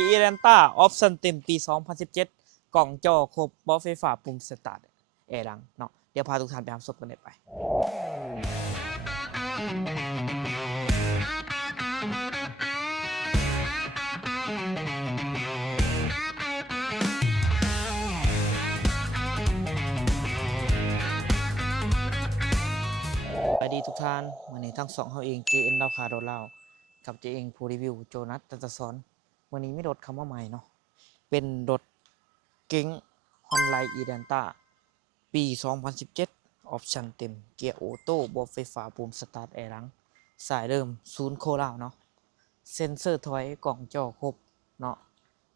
อีแลนต้าออปชั่นเต็มปี 2017 กล่องจอครบบอสไฟฟ้าปุ่มสตาร์ทแอร์ดังเนาะเดี๋ยวพาทุกท่านไปทำสดกันเลยไปสวัสดีทุกท่านวันนี้ทั้งสองเขาเอง JN เราขาโดนเรากับ JN ผู้รีวิวโจนัสตันตสอนวันนี้ไม่รถคำว่าใหม่เนาะเป็นรถเก๋ง Hyundai Elantra ปี 2017 ออปชั่นเต็มเกียร์ออโต้บบไฟฟ้าปุ่มสตาร์ทแอร์หลังสายเริ่มศูนย์โคราชเนาะเซ็นเซอร์ถอยกล่องจอครบเนาะ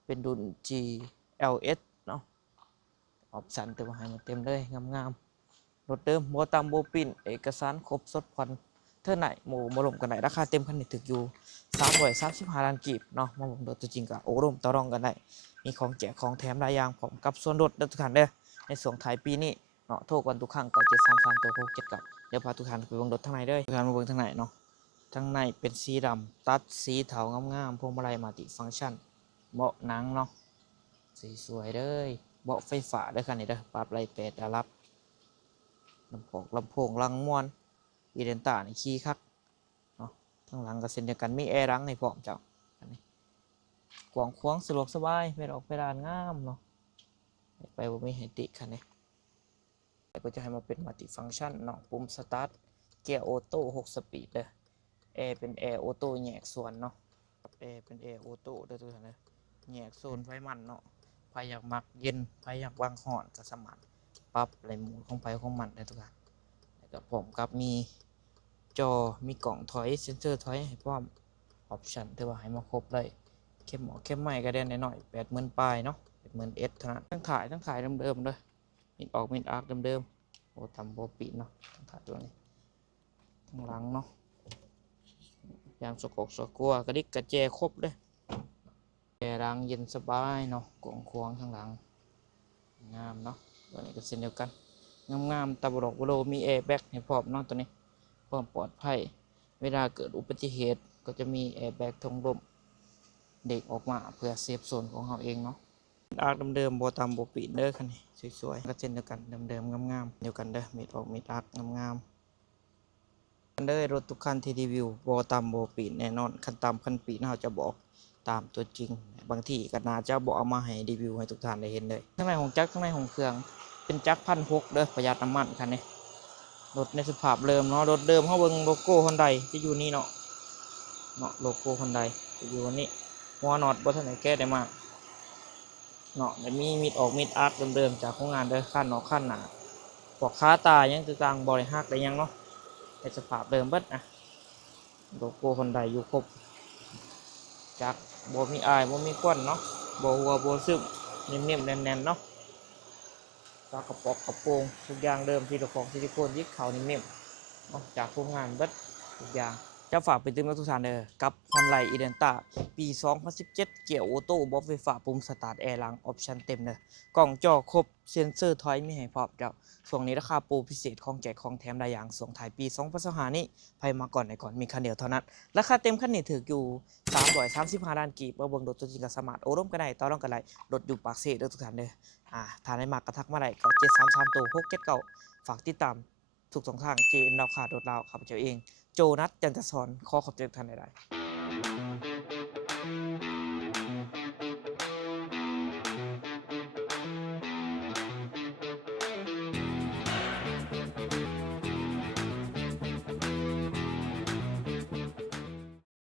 เป็นรุ่น GLS เนาะออปชั่นเต็มให้มาเต็มเลยงามๆรถเดิมโมตามโบปินเอกสารครบสดผ่อนเท่าไหร่โมมาลงกันไหนราคาเต็มคันนี้ถึกอยู่335 ล้านกีบเนาะมาบอกตัวจริงกับโอ้ร่มต่อรองกันได้มีของแจกของแถมหลายอย่างพร้อมกับส่วนลดทุกท่านเด้อในส่วนท้ายปีนี้เนาะโทรกันทุกครั้ง9733ตัว6 7กับเดี๋ยวพาทุกท่านไปเบิ่งรถทางในเด้อทุกท่านมาเบิ่งทางในเนาะทางในเป็นสีดำตัดสีเทางามๆพวงมาลัยมัลติฟังก์ชันเบาะหนังเนาะสีสวยเลยเบาะไฟฟ้าเด้อคันนี้เด้อปรับไลท์8ดารับลำโพงลังม้วนอีเดนต้านี่ขี้คักเนาะทางหลังก็เช่นเดียวกันมีแอร์หลังในพร้อมเจ้าอันนี้กว้างขวางสะดวกสบายไม่ออกไปด้านงามเนาะไปบ่มีให้ติคันนี้ก็จะให้มาเป็นมัลติฟังก์ชันเนาะปุ่มสตาร์ทเกียร์ออโต้6สปีดเด้อแอร์เป็นแอร์ออโต้แยกส่วนเนาะแอร์เป็นแอร์ออโต้เด้อทุกท่านเด้อแยกโซนไฟมันเนาะไฟอยากมักเย็นไฟอยากวางห่อนก็สามารถปรับอะไรโหมดของไฟของมันได้ทุกท่านแล้วก็พร้อมกับมีจอมีกล่องถอยเซ็นเซอร์ถอยให้พร้อมออปชั่นที่ว่าให้มาครบเลยเข้มหมอเข้มไหมก็ได้หน่อย80,000ปลายเนาะ80,000 เท่านั้นทั้งถ่ายเดิมๆเลยมิดออกมิดอาร์คเดิมๆโอ้ทำโบปีเนาะทั้งถ่ายตัวนี้ทั้งหลังเนาะยางสกกัวกระดิกกระแจครบเลยแอร์รังเย็นสบายเนาะกล่องควงข้างหลังงามเนาะตัวนี้ก็เช่นเดียวกันงามตาบอดบโลมีแอร์แบ็กให้พร้อมเนาะตัวนี้ความปลอดภัยเวลาเกิดอุบัติเหตุก็จะมีแอร์แบ็กทงลมเด็กออกมาเพื่อเซฟโซนของเราเองเนาะอาร์คเดิมๆโบตามโบปีเด้อคันนี้สวยๆก็เช่นเดียวกันเดิมๆงามๆเดียวกันเด้อมีออกมีอาร์คงามๆเด้อรถทุกคันที่รีวิวโบตามโบปีแน่นอนคันตามคันปีเราจะบอกตามตัวจริงบางที่ก็น่าจะบอกเอามาให้รีวิวให้ทุกท่านได้เห็นเลยข้างในของจักรข้างในของเครื่องเป็นจักร1,600เด้อประหยัดน้ำมันคันนี้รถในสภาพเดิมเนาะรถเดิมเขาเบิ่งโลโก้ฮอนไดจะอยู่นี่เนาะโลโก้ฮอนไดจะอยู่นี่หัวน็อตบ่ทันได้แก้ได้มากเนาะแต่มีมิดออกมิดอาร์คเดิมๆจากโรงงานเด้อขั้นเนาะขั้นหนาพวกขาตายังต่างๆบริหักได้ยังเนาะในสภาพเดิมเบิดนะโลโก้ฮอนไดอยู่ครบจากบ่มีอายบ่มีควันเนาะบ่หัวบ่ซึมนิ่มๆแน่นๆเนาะกระป๋องกระโปรงทุกอย่างเดิมซิลิโคนยึดเขานิ่มๆจากโรงงานเบิดทุกอย่างจะฝากไปเตือนทุกท่านเด้อกับ Hyundai Elantra ปี 2017 เกียร์ออโต้บอสไฟฟ้าปุ่มสตาร์ทแอร์หลังออปชั่นเต็มเด้อกล่องจอครบเซ็นเซอร์ถอยมีให้พร้อมเจ้าช่วงนี้ราคาโปรพิเศษของแจกของแถมหลายอย่างส่งท้ายปี2025นี้ไปมาก่อนในก่อนมีคันเดียวเท่านั้นราคาเต็มคันนี้ถืออยู่335 ล้านกีบเบิ่งรถตัวจริงกับสมาร์ทโอร่มกันได้ต่อรองกันได้รถอยู่ปากเซ่เด้อทุกท่านเด้อถ้าได้มากกระทักมาได้9733ตัว679ฝากติดตามทุกช่องทาง JN เราขาดรถเราขับเจ้าเองโจนัสจันทสอนขอขอบใจทุกท่านใด